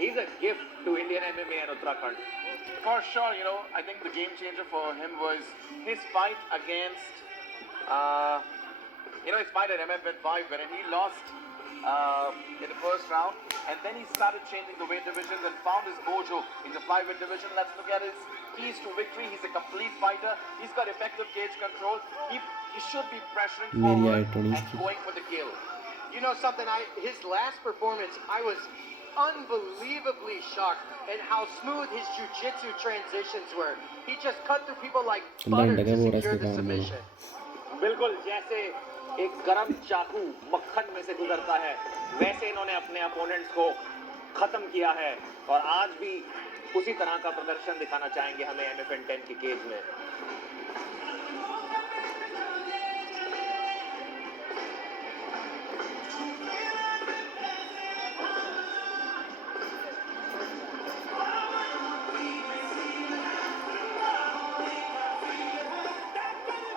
He's a gift to Indian MMA and Uttarakhand. For sure, you know, I think the game changer for him was his fight against, his fight at MFN 5, wherein he lost in the first round, and then he started changing the weight divisions and found his mojo in the flyweight division. Let's look at his keys to victory. He's a complete fighter. He's got effective cage control. He should be pressuring forward and going for the kill. You know something, his last performance, I was unbelievably shocked at how smooth his jiu-jitsu transitions were. He just cut through people like butter to secure the submission. बिल्कुल जैसे एक गरम चाकू मक्खन में से गुजरता है, वैसे इन्होंने अपने अपोनेंट्स को खत्म किया है और आज भी उसी तरह का प्रदर्शन दिखाना चाहेंगे हमें MFN 10 की केज में.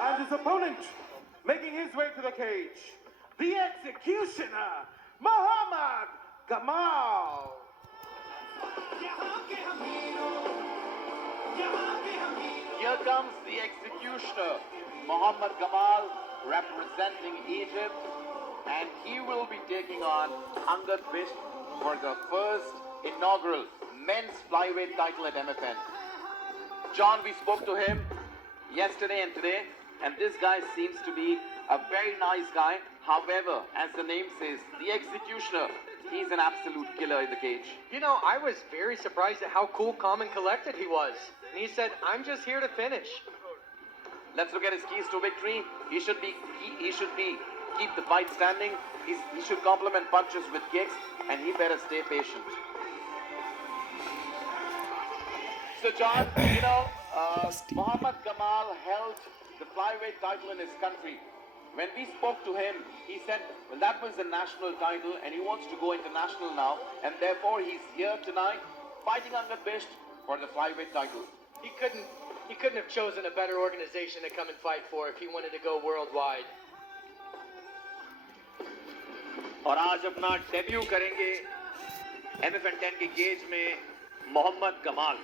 And his opponent, making his way to the cage, the executioner, Mohamed Gamal. Here comes the executioner, Mohamed Gamal, representing Egypt, and he will be taking on Angad Bisht for the first inaugural men's flyweight title at MFN. John, we spoke to him yesterday and today, and this guy seems to be a very nice guy. However, as the name says, the executioner, he's an absolute killer in the cage. You know, I was very surprised at how cool, calm, and collected he was. And he said, I'm just here to finish. Let's look at his keys to victory. He should keep the fight standing. He should complement punches with kicks, and he better stay patient. So John, Mohamed Gamal held the flyweight title in his country. When we spoke to him, he said, well, that was the national title and he wants to go international now, and therefore he's here tonight fighting Angad Bisht for the flyweight title. He couldn't have chosen a better organization to come and fight for if he wanted to go worldwide. और आज अपना debut करेंगे MFN 10 की cage में Mohammed Gamal.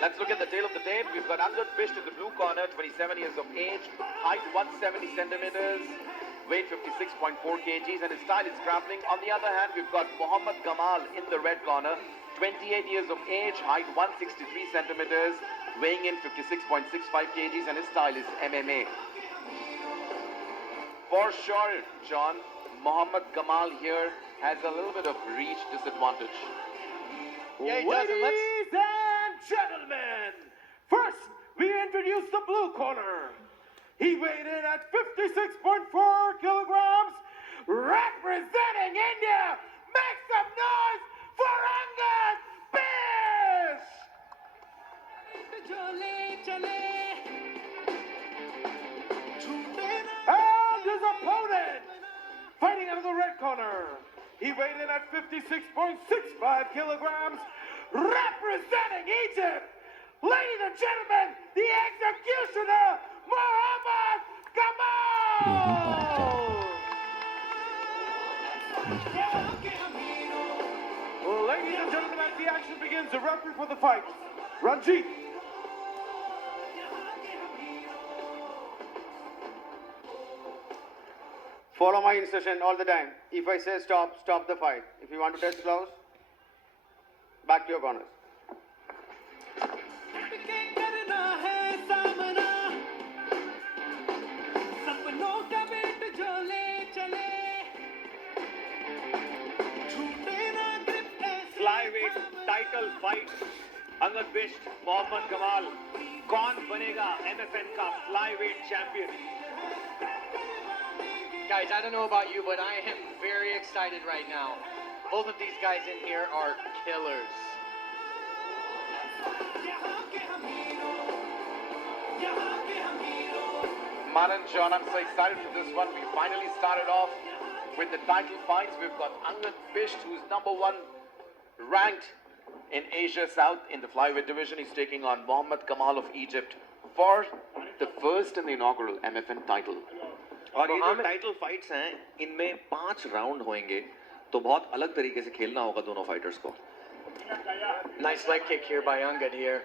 Let's look at the tail of the tape. We've got Angad Bisht in the blue corner, 27 years of age, height 170 centimeters, weight 56.4 kgs, and his style is grappling. On the other hand, we've got Mohamed Gamal in the red corner, 28 years of age, height 163 centimeters, weighing in 56.65 kgs, and his style is MMA. For sure, John, Mohamed Gamal here has a little bit of reach disadvantage. Yeah, he does. Ladies and gentlemen, first we introduce the blue corner. He weighed in at 56.4 kilograms, representing India. Make some noise for Angad Bisht! And his opponent, fighting out of the red corner. He weighed in at 56.65 kilograms, representing Egypt. Ladies and gentlemen, the executioner, Mohamed Gamal! Well, ladies and gentlemen, as the action begins, the referee for the fight, Ranjit. Follow my instruction all the time. If I say stop, stop the fight. If you want to touch gloves, back to your corners. Flyweight title fight. Angad Bisht, Mohamed Gamal. कौन बनेगा MFN का flyweight champion? Guys, I don't know about you, but I am very excited right now. Both of these guys in here are killers. Manan, John, I'm so excited for this one. We finally started off with the title fights. We've got Angad Bisht, who's #1 ranked in Asia South in the flyweight division. He's taking on Mohamed Gamal of Egypt for the first and the inaugural MFN title. और ये जो Mohamed- title fights हैं इनमें 5 round होंगे तो बहुत अलग तरीके से खेलना होगा दोनों फाइटर्स को. Nice leg kick here by Angad here.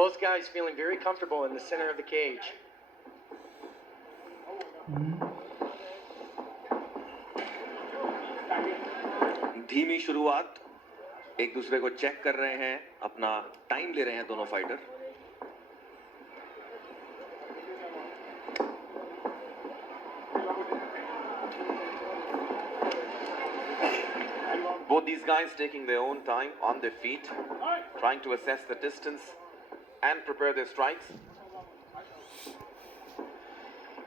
Both guys feeling very comfortable in the center of the cage. धीमी शुरुआत, एक दूसरे को चेक कर रहे हैं, अपना टाइम ले रहे हैं दोनों fighter. Both these guys taking their own time on their feet, trying to assess the distance and prepare their strikes.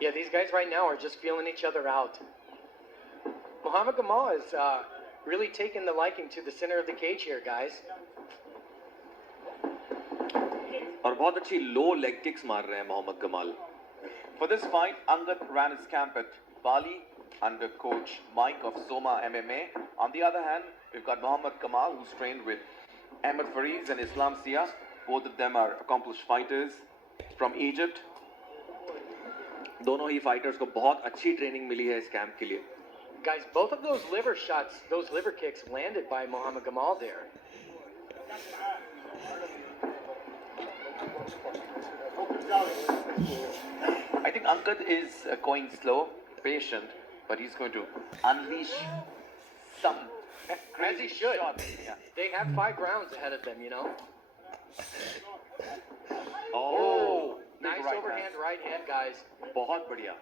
Yeah, these guys right now are just feeling each other out. Mohamed Gamal is really taking the liking to the center of the cage here, guys. और बहुत अच्छी लो leg kicks मार रहे हैं Mohammed Gamal. For this fight, Angad ran his camp at Bali under coach Mike of Soma MMA. On the other hand, we've got Mohamed Gamal, who's trained with Ahmed Fariz and Islam Sia. Both of them are accomplished fighters from Egypt. दोनों ही fighters को बहुत अच्छी training मिली है इस camp के लिए. Guys, both of those liver shots, those liver kicks landed by Mohamed Gamal there. I think Angad is going slow, patient, but he's going to unleash some As he should. shots. Yeah. They have 5 rounds ahead of them, you know. Oh, big Nice right overhand right hand, guys. बहुत बढ़िया.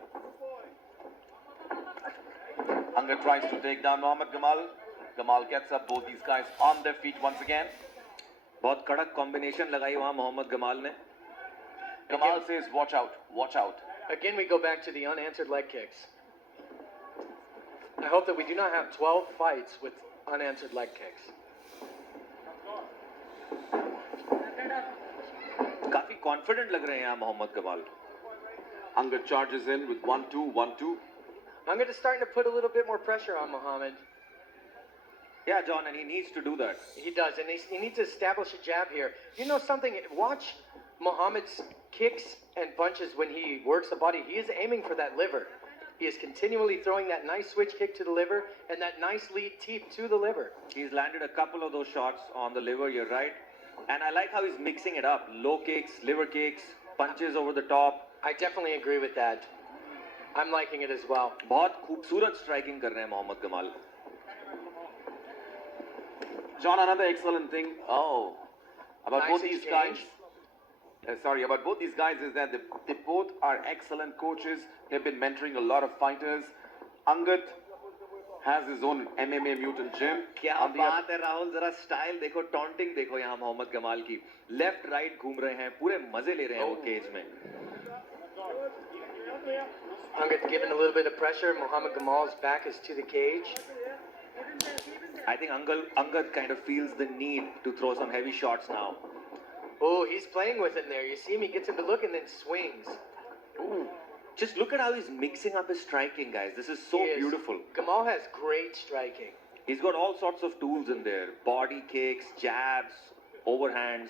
Angad tries to take down Mohamed Gamal. Gamal gets up, both these guys on their feet once again. बहुत कड़क combination लगाई वहां Mohammad Gamal ने. Gamal says, watch out, watch out. Again, we go back to the unanswered leg kicks. I hope that we do not have 12 fights with unanswered leg kicks. काफी confident लग रहे हैं यहाँ Mohammed Gamal. Angad charges in with 1-2, 1-2. Angad is starting to put a little bit more pressure on Mohamed. Yeah, John, and he needs to do that. He does, and he needs to establish a jab here. You know something? Watch Mohamed's kicks and punches when he works the body. He is aiming for that liver. He is continually throwing that nice switch kick to the liver and that nice lead teep to the liver. He's landed a couple of those shots on the liver, you're right. And I like how he's mixing it up. Low kicks, liver kicks, punches over the top. I definitely agree with that. I'm liking it as well. बहुत खूबसूरत striking कर रहे हैं Mohammed Gamal. John, another excellent thing. About Nice both these guys. exchange. About both these guys is that they both are excellent coaches. They've been mentoring a lot of fighters. Angad has his own MMA mutant gym. क्या On the बात है राहुल, जरा style देखो, taunting देखो यहाँ Mohammed Gamal की. Left right घूम रहे हैं, पूरे मजे ले रहे हैं वो केज में. Angad giving a little bit of pressure. Mohamed Gamal's back is to the cage. I think Angad kind of feels the need to throw some heavy shots now. Oh, he's playing with it there. You see him, he gets him to look and then swings. Ooh. Just look at how he's mixing up his striking, guys. This is so He is. beautiful. Gamal has great striking. He's got all sorts of tools in there. Body kicks, jabs, overhands.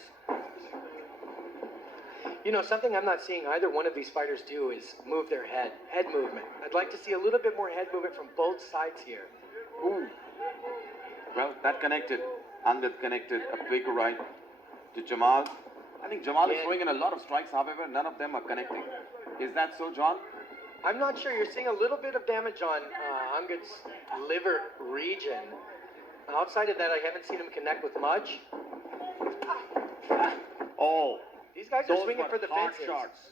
You know, something I'm not seeing either one of these fighters do is move their head. Head movement. I'd like to see a little bit more head movement from both sides here. Ooh. Well, that connected. Angad connected a big right to Jamal. I think Jamal is Yeah. throwing in a lot of strikes, however, none of them are connecting. Is that so, John? I'm not sure. You're seeing a little bit of damage on Angad's liver region. Outside of that, I haven't seen him connect with much. Oh, These guys are those swinging were for the hard fences. shots.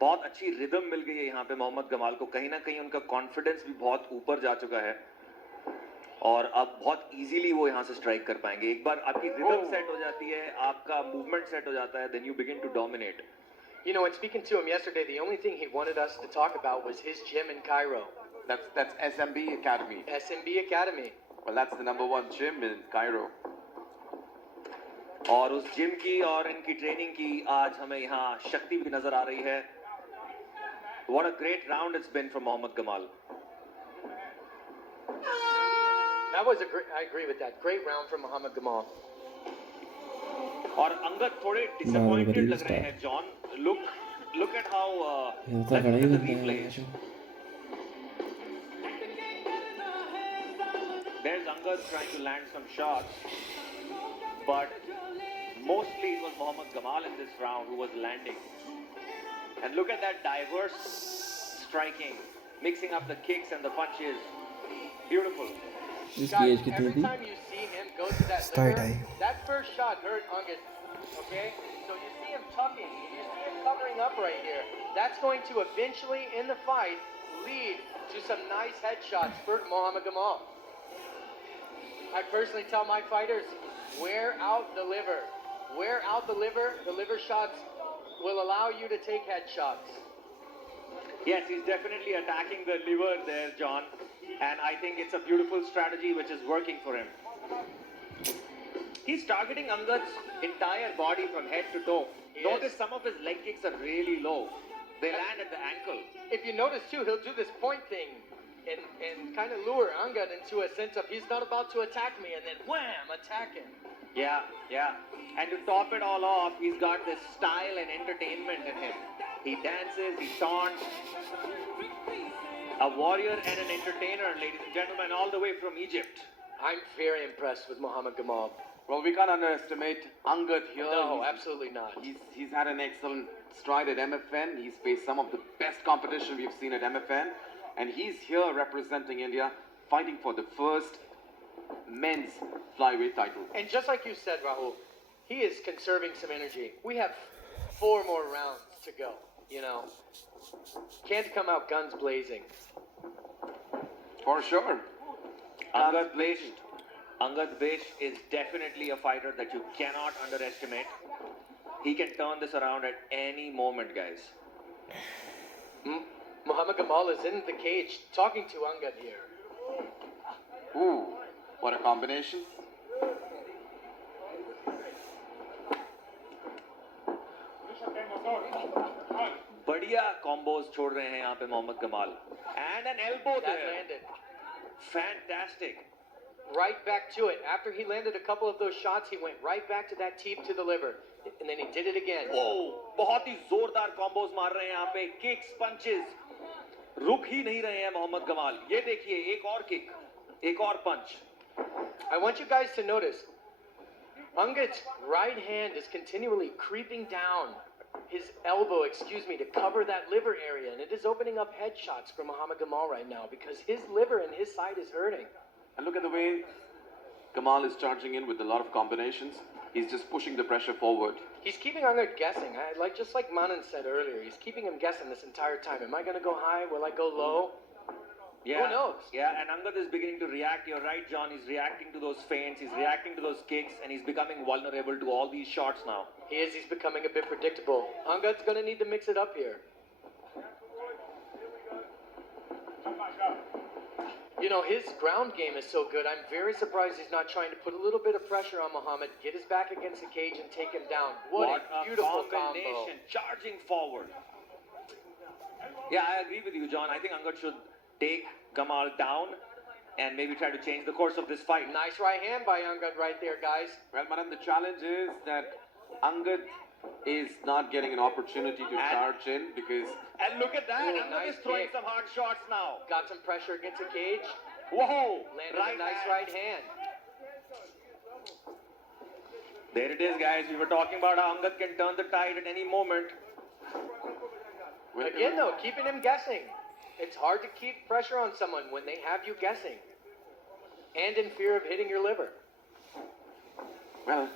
बहुत अच्छी rhythm मिल गई है यहाँ पे Mohammed Gamal को. कहीं ना कहीं उनका कॉन्फिडेंस भी बहुत ऊपर जा चुका है और अब बहुत इजीली वो यहाँ से स्ट्राइक कर पाएंगे. एक बार आपकी रिदम सेट हो जाती है, आपका मूवमेंट सेट हो जाता है, then you begin to dominate. You know, when speaking to him yesterday, the only thing he wanted us to talk about was his gym in Cairo, That's SMB Academy. SMB Academy. Well, that's the #1 gym in Cairo. और उस gym की और इनकी training की आज हमें यहाँ शक्ति भी नजर आ रही है. What a great round it's been from Mohammad Gamal. That was I agree with that. Great round from Mohamed Gamal. और अंगद थोड़े डिसअपॉइंटेड लग रहे हैं. John, look look at how ये तो let's खड़ा look ही at the बनता है replays. Ashu There's Angad trying to land some shots, but mostly it was Mohamed Gamal in this round who was landing. And look at that diverse striking, mixing up the kicks and the punches. Beautiful. इसकी Guys, as कितनी every थी time you see him go to that Start liver, eye. that first shot hurt Angad. Okay? So you see him tucking, you see him covering up right here. That's going to eventually, in the fight, lead to some nice headshots for Mohamed Gamal. I personally tell my fighters, wear out the liver. Wear out the liver. The liver shots will allow you to take headshots. Yes, he's definitely attacking the liver there, John. And I think it's a beautiful strategy which is working for him. He's targeting Angad's entire body from head to toe. He Notice is. some of his leg kicks are really low. They land at the ankle. If you notice too, he'll do this point thing and kind of lure Angad into a sense of he's not about to attack me, and then wham, attack him. Yeah, yeah. And to top it all off, he's got this style and entertainment in him. He dances, he taunts. A warrior and an entertainer, ladies and gentlemen, all the way from Egypt. I'm very impressed with Mohamed Gamal. Well, we can't underestimate Angad here. No, He's- absolutely not. He's had an excellent stride at MFN. He's faced some of the best competition we've seen at MFN. And he's here representing India, fighting for the first men's flyweight title. And just like you said, Rahul, he is conserving some energy. We have 4 more rounds to go, you know. Can't come out guns blazing. For sure. Angad Bisht is definitely a fighter that you cannot underestimate. He can turn this around at any moment, guys. Mohamed Gamal is in the cage talking to Angad here. Ooh, what a combination. बढ़िया combos छोड़ रहे हैं यहाँ पे Mohammed Gamal. And an elbow That there. landed. Fantastic. Right back to it. After he landed a couple of those shots, he went right back to that teep to the liver. And then he did it again. Oh, बहुत ही जोरदार combos मार रहे हैं यहाँ पे. Kicks, punches. रुक ही नहीं रहे हैं मोहम्मद गमाल. ये देखिए, एक और kick, एक और punch. I want you guys to notice, Angad's right hand is continually creeping down his elbow, to cover that liver area. And it is opening up headshots for Mohamed Gamal right now because his liver and his side is hurting. And look at the way Gamal is charging in with a lot of combinations. He's just pushing the pressure forward. He's keeping Angad guessing. Just like Manan said earlier, he's keeping him guessing this entire time. Am I going to go high? Will I go low? Yeah, Who knows? Yeah, and Angad is beginning to react. You're right, John. He's reacting to those feints. He's reacting to those kicks, and he's becoming vulnerable to all these shots now. He is. He's becoming a bit predictable. Angad's going to need to mix it up here. You know, his ground game is so good. I'm very surprised he's not trying to put a little bit of pressure on Mohamed, get his back against the cage, and take him down. What a beautiful combination. combo. Charging forward. Yeah, I agree with you, John. I think Angad should take Gamal down and maybe try to change the course of this fight. Nice right hand by Angad right there, guys. Well, Manan, the challenge is that Angad is not getting an opportunity to charge in because And look at that. Ooh, Angad nice is throwing kick. some hard shots now. Got some pressure against the cage. Whoa! Landed a nice hand. right hand. There it is, guys. We were talking about how Angad can turn the tide at any moment. Again, though, keeping him guessing. It's hard to keep pressure on someone when they have you guessing and in fear of hitting your liver. well,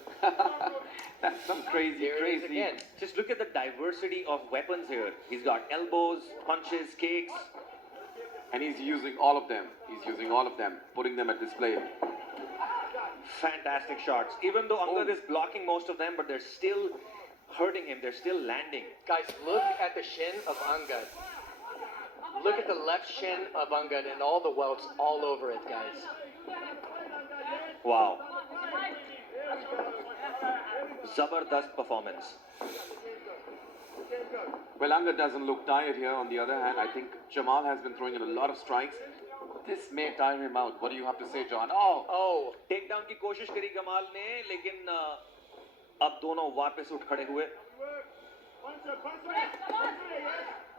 that's some crazy, There it is crazy. again. Just look at the diversity of weapons here. He's got elbows, punches, kicks. And he's using all of them. He's using all of them, putting them at display. Fantastic shots. Even though Angad is blocking most of them, but they're still hurting him. They're still landing. Guys, look at the shin of Angad. Look at the left shin of Angad and all the welts all over it, guys. Wow. Zabardast performance. Well, Angad doesn't look tired here. On the other hand, I think Jamal has been throwing in a lot of strikes. This may tire him out. What do you have to say, John? Oh, Takedown की कोशिश करी Gamal ने, लेकिन अब दोनों वापस उठ खड़े हुए.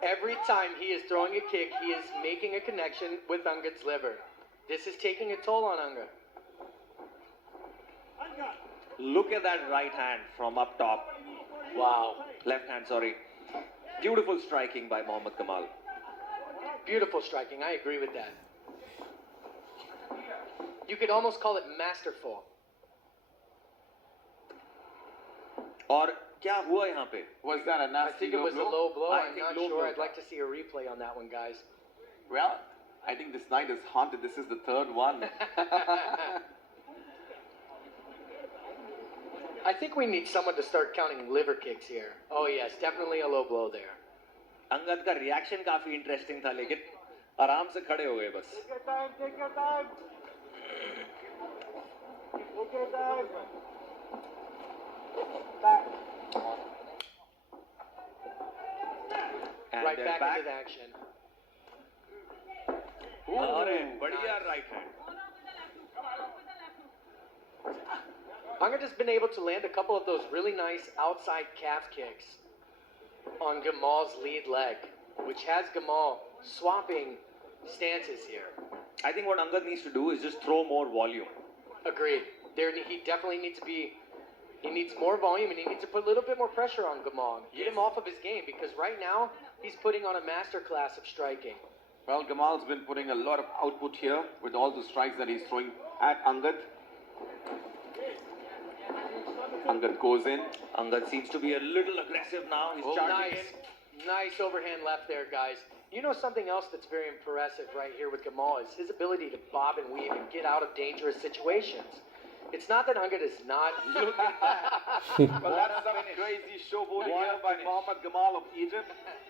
Every time he is throwing a kick, he is making a connection with Angad's liver. This is taking a toll on Angad. Look at that right hand from up top. Wow. Left hand, sorry. Beautiful striking by Mohamed Gamal. Beautiful striking. I agree with that. You could almost call it masterful. और क्या हुआ यहाँ पे? Was that a I nasty think it was a low blow. I I'm think not low sure. blow. I'd like to see a replay on that one, guys. Well, I think this night is haunted. This is the third one. I think we need someone to start counting liver kicks here. Oh yes, definitely a low blow there. Angad का reaction काफी interesting था, लेकिन आराम से खड़े हो गए बस. And Right they're back back. into the action. अरे बढ़िया right hand. Angad has been able to land a couple of those really nice outside calf kicks on Gamal's lead leg, which has Gamal swapping stances here. I think what Angad needs to do is just throw more volume. Agreed. He definitely needs to be. He needs more volume and he needs to put a little bit more pressure on Gamal. Get him off of his game because right now he's putting on a master class of striking. Well, Gamal's been putting a lot of output here with all the strikes that he's throwing at Angad. Angad goes in. Angad seems to be a little aggressive now. He's charging in. Nice overhand left there, guys. You know something else that's very impressive right here with Gamal is his ability to bob and weave and get out of dangerous situations. It's not that Angad is not looking back. Well, that's some crazy showboating here by Mohamed Gamal of Egypt.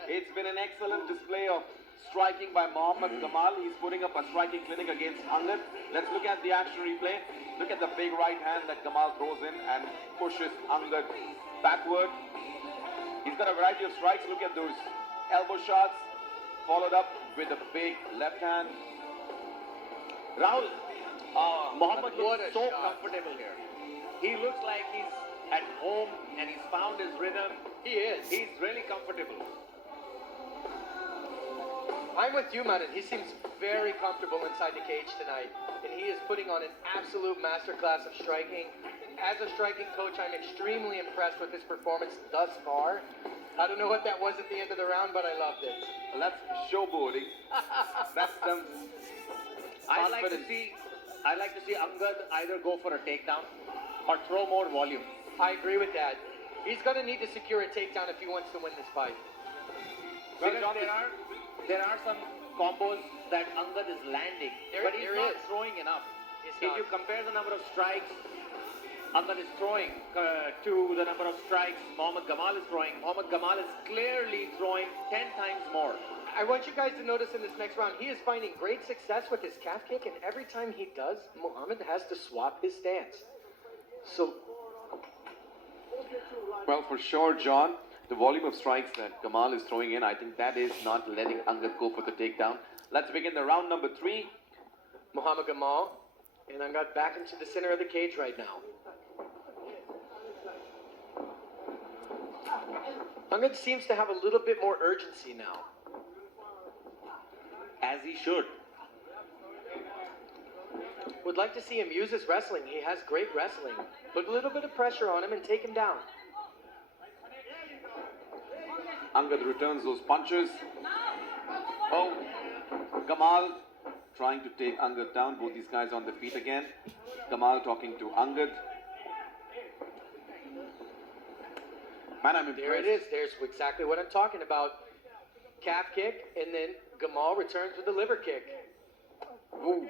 It's been an excellent display of striking by Mohamed Gamal. He's putting up a striking clinic against Angad. Let's look at the action replay. Look at the big right hand that Gamal throws in and pushes Angad backward. He's got a variety of strikes. Look at those elbow shots, followed up with a big left hand. Rahul, Mohamed What looks a so shot. comfortable here. He looks like he's at home and he's found his rhythm. He is. He's really comfortable. I'm with you, Manan. He seems very comfortable inside the cage tonight, and he is putting on an absolute masterclass of striking. As a striking coach, I'm extremely impressed with his performance thus far. I don't know what that was at the end of the round, but I loved it. Well, that's showboating. That's some I like to see Angad either go for a takedown or throw more volume. I agree with that. He's going to need to secure a takedown if he wants to win this fight. Because there are some combos that Angad is landing, but he's there not is. throwing enough. He's If not. you compare the number of strikes Angad is throwing to the number of strikes Mohamed Gamal is throwing, Mohamed Gamal is clearly throwing 10 times more. I want you guys to notice in this next round, he is finding great success with his calf kick, and every time he does, Mohamed has to swap his stance. So, Well, for sure, John, the volume of strikes that Gamal is throwing in, I think that is not letting Angad go for the takedown. Let's begin the round number 3. Mohamed Gamal and Angad back into the center of the cage right now. Angad seems to have a little bit more urgency now. As he should. Would like to see him use his wrestling. He has great wrestling. Put a little bit of pressure on him and take him down. Angad returns those punches. Oh, Gamal trying to take Angad down. Both these guys on the feet again. Gamal talking to Angad. Man, I'm impressed. There it is. There's exactly what I'm talking about. Calf kick, and then Gamal returns with a liver kick. Ooh.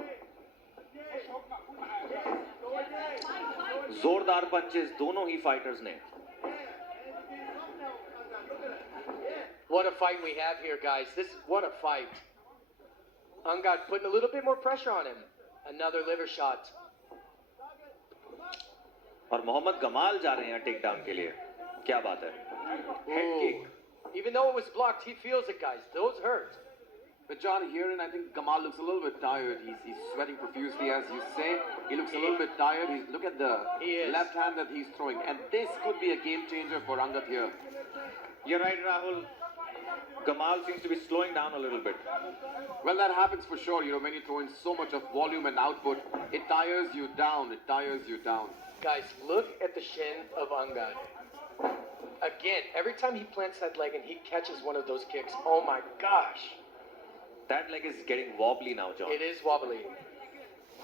जोरदार punches दोनों ही fighters ने. What a fight we have here, guys. What a fight. Angad putting a little bit more pressure on him. Another liver shot. और Mohammad Gamal जा रहे हैं take down के लिए. क्या बात है. Head kick. Even though it was blocked, he feels it, guys. Those hurt. But John, here and I think Gamal looks a little bit tired. He's sweating profusely, as you say. He looks a little bit tired. Look at the He is. left hand that he's throwing. And this could be a game changer for Angad here. You're right, Rahul. Gamal seems to be slowing down a little bit. Well, that happens for sure. You know, when you throw in so much of volume and output, it tires you down. It tires you down. Guys, look at the shin of Angad. Again, every time he plants that leg and he catches one of those kicks, oh my gosh. That leg is getting wobbly now, John. It is wobbly.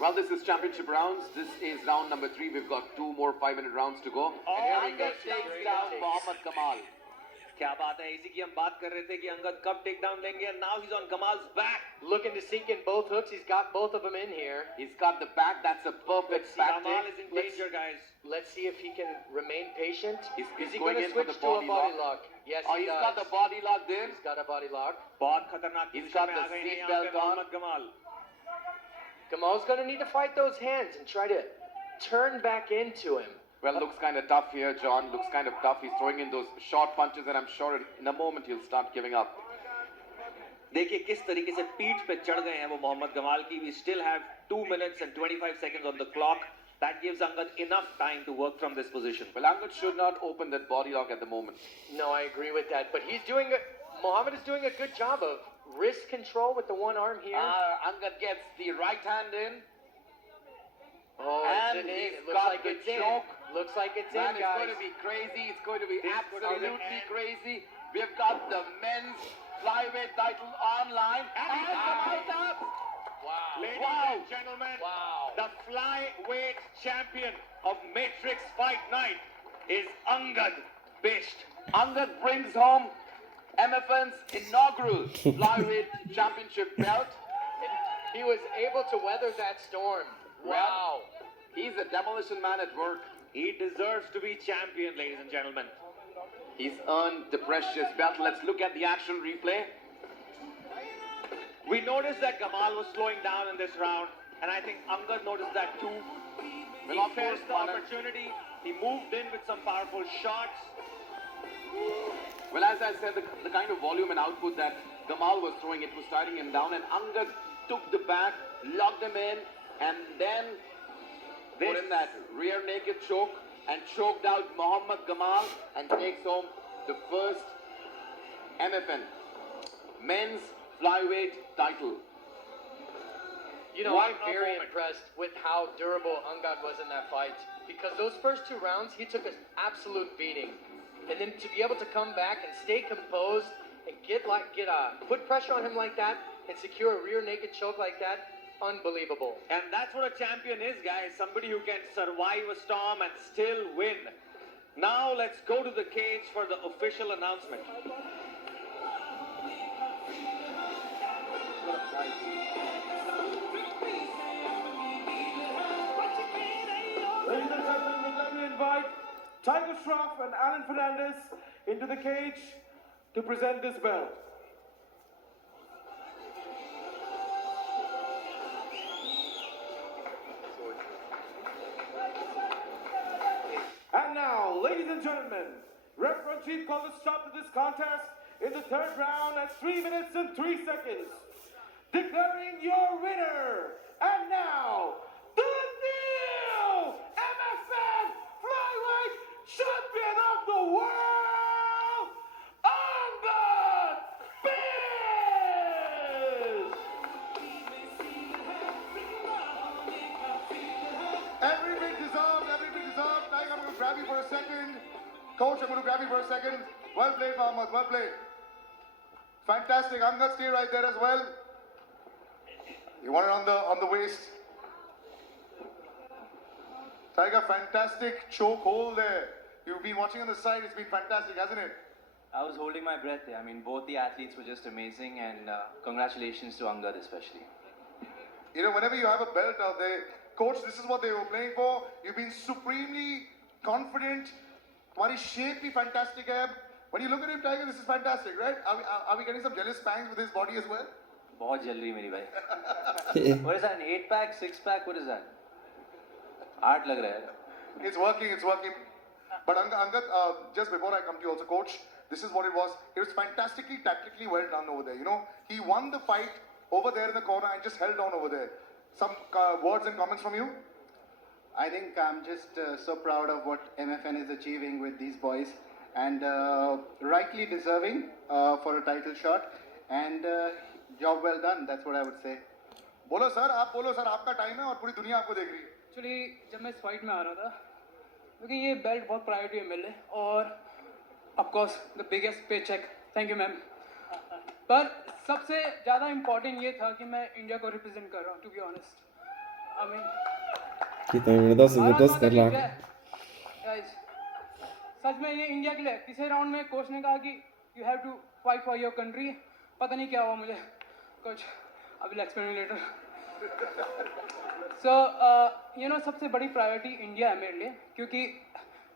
Well, this is championship rounds. This is round number 3. We've got 2 more 5-minute rounds to go. And here Angad takes down Mohamed Gamal. क्या बात है, इसी की हम बात कर रहे थे कि अंगद कब टेक डाउन लेंगे, and now he's on Gamal's back. Looking to sink in both hooks. He's got both of them in here. He's got the back. That's a perfect back Gamal take. is in danger, guys. Let's see if he can remain patient. He's Is he going going to in for switch the to a body body lock. lock? Yes, Oh, he he's does. got the body lock there. He's got a body lock. बहुत खतरनाक He's position got में the आ गए हैं seat यहाँ पे belt on. Mohammed Gamal. Gamal's going to need to fight those hands and try to turn back into him. Well, looks kind of tough here, John. Looks kind of tough. He's throwing in those short punches, and I'm sure in a moment he'll start giving up. देखिए किस तरीके से पीठ पे चढ़ गए हैं वो मोहम्मद गमाल की. We still have 2 minutes and 25 seconds on the clock. That gives Angad enough time to work from this position. Well, Angad should not open that body lock at the moment. No, I agree with that. But Mohamed is doing a good job of wrist control with the one arm here. Angad gets the right hand in. Oh, And it's in. he's It looks got like the it's in. choke. Looks like it's Man, in, it's guys. going to be crazy. It's going to be This could be the absolutely end. crazy. We've got the men's flyweight title online. And Gamal taps. Wow. Ladies Wow. and gentlemen, Wow. the flyweight champion of Matrix Fight Night is Angad Bisht. Angad brings home MFN's inaugural flyweight championship belt. He was able to weather that storm. Wow. He's a demolition man at work. He deserves to be champion, ladies and gentlemen. He's earned the precious belt. Let's look at the action replay. We noticed that Gamal was slowing down in this round, and I think Angad noticed that too. Well, He of course, faced the Manan. opportunity. He moved in with some powerful shots. Well, as I said, the kind of volume and output that Gamal was throwing, it was tiring him down, and Angad took the back, locked him in, and then put in that rear naked choke and choked out Mohamed Gamal and takes home the first MFN men's flyweight title. You know, What I'm a very moment. impressed with how durable Angad was in that fight. Because those first 2 rounds, he took an absolute beating. And then to be able to come back and stay composed and put pressure on him like that and secure a rear naked choke like that, unbelievable. And that's what a champion is, guys. Somebody who can survive a storm and still win. Now let's go to the cage for the official announcement. Ladies and gentlemen, we'd like to invite Tiger Shroff and Alan Fernandez into the cage to present this belt. And now, ladies and gentlemen, Referee Chief called a stop to this contest in the 3rd round at 3 minutes and 3 seconds. Declaring your winner, and now, the new MFN Flyweight Champion of the World, Angad Bisht! Every bit deserved, every bit deserved. Tiger, I'm going to grab you for a second. Coach, I'm going to grab you for a second. Well played, Mohamed, well played. Fantastic. Angad, stay right there as well. You want it on the waist. Tiger, fantastic choke hold there. You've been watching on the side. It's been fantastic, hasn't it? I was holding my breath there. I mean, both the athletes were just amazing, and congratulations to Angad especially. You know, whenever you have a belt out there, coach, this is what they were playing for. You've been supremely confident. Tumhari shape bhi fantastic hai. When you look at him, Tiger, this is fantastic, right? Are we getting some jealous pangs with his body as well? बहुत जल रही है मेरी भाई. What is that? An 8-pack, 6-pack? What is that? 8 लग रहा है. It's working, it's working. But Angad, just before I come to you also, coach, this is what it was. It was fantastically, tactically well done over there. You know, he won the fight over there in the corner and just held on over there. Some words and comments from you? I think I'm just so proud of what MFN is achieving with these boys. and rightly deserving for a title shot. And job well done. That's what I would say. बोलो sir, आप बोलो sir, आपका time है और पूरी दुनिया आपको देख रही है. एक्चुअली जब मैं इस फाइट में आ रहा था क्योंकि ये बेल्ट बहुत प्रायोरिटी है मेरे लिए और ऑफकोर्स द बिगेस्ट पे चेक, थैंक यू मैम. पर सबसे ज़्यादा इम्पोर्टेंट ये था कि मैं इंडिया को रिप्रेजेंट कर रहा हूँ, to be honest. I mean Kita ini dah sebut sekarang. सच में ये इंडिया के लिए तीसरे राउंड में कोच ने कहा कि you have to fight for your country. पता नहीं क्या हुआ मुझे, coach I will explain later. So you know सबसे बड़ी प्रायोरिटी इंडिया है मेरे लिए क्योंकि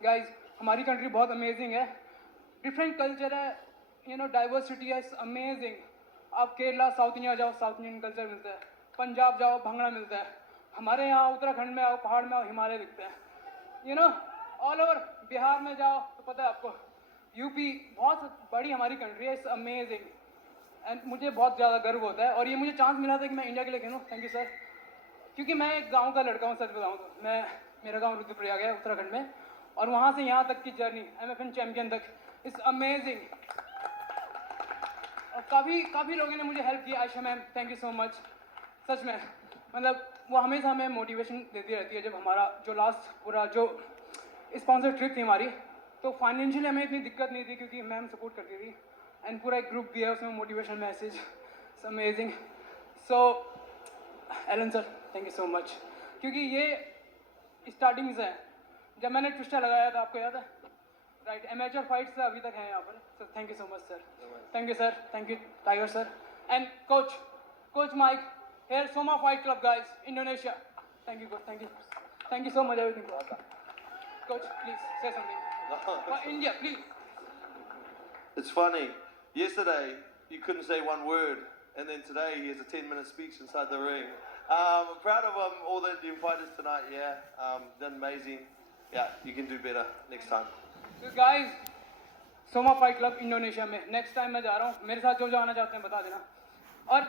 गाइज हमारी कंट्री बहुत अमेजिंग है, डिफरेंट कल्चर है, यू नो डाइवर्सिटी है, अमेजिंग. आप केरला साउथ इंडिया जाओ, साउथ इंडियन कल्चर मिलता है. पंजाब जाओ, भंगड़ा मिलता है. हमारे यहाँ उत्तराखंड में आओ, पहाड़ में आओ, हिमालय दिखते हैं. You know all over Bihar में जाओ तो पता है आपको, यूपी, बहुत बड़ी हमारी कंट्री है. इट्स अमेजिंग एंड मुझे बहुत ज़्यादा गर्व होता है और ये मुझे चांस मिला था कि मैं इंडिया के लिए खेलूँ. Thank you sir. क्योंकि मैं एक गांव का लड़का हूँ, सच बताऊँ तो. मेरा गांव रुद्रप्रयाग है उत्तराखंड में और वहाँ से यहाँ तक की जर्नी MFN चैम्पियन तक इट्स अमेजिंग. और काफ़ी लोगों ने मुझे हेल्प की. Ayesha ma'am, thank you so much. सच में मतलब वो हमेशा हमें मोटिवेशन देती रहती है. जब हमारा जो लास्ट पूरा जो स्पॉन्सर ट्रिप थी हमारी, तो फाइनेंशियली हमें इतनी दिक्कत नहीं थी क्योंकि मैम सपोर्ट करती थी. एंड पूरा एक ग्रुप भी है उसमें, motivation message, it's amazing. So Alan sir, thank you so much. क्योंकि ये स्टार्टिंग से है. जब मैंने ट्विस्टर लगाया था, आपको याद है राइट, एमेचर फाइट से अभी तक है यहाँ पर. Sir thank you so much sir. Thank you sir. Thank you tiger sir. And coach Mike here, Soma Fight Club guys, Indonesia. Thank you, coach. Thank you so much everything. Coach, please say something. For India, please. It's funny. Yesterday you couldn't say one word, and then today he has a 10-minute speech inside the ring. I'm proud of all the Indian fighters tonight. Yeah, done amazing. Yeah, you can do better next time. So guys, Soma Fight Club Indonesia में next time मैं जा रहा हूँ. मेरे साथ जो आना चाहते हैं बता देना. और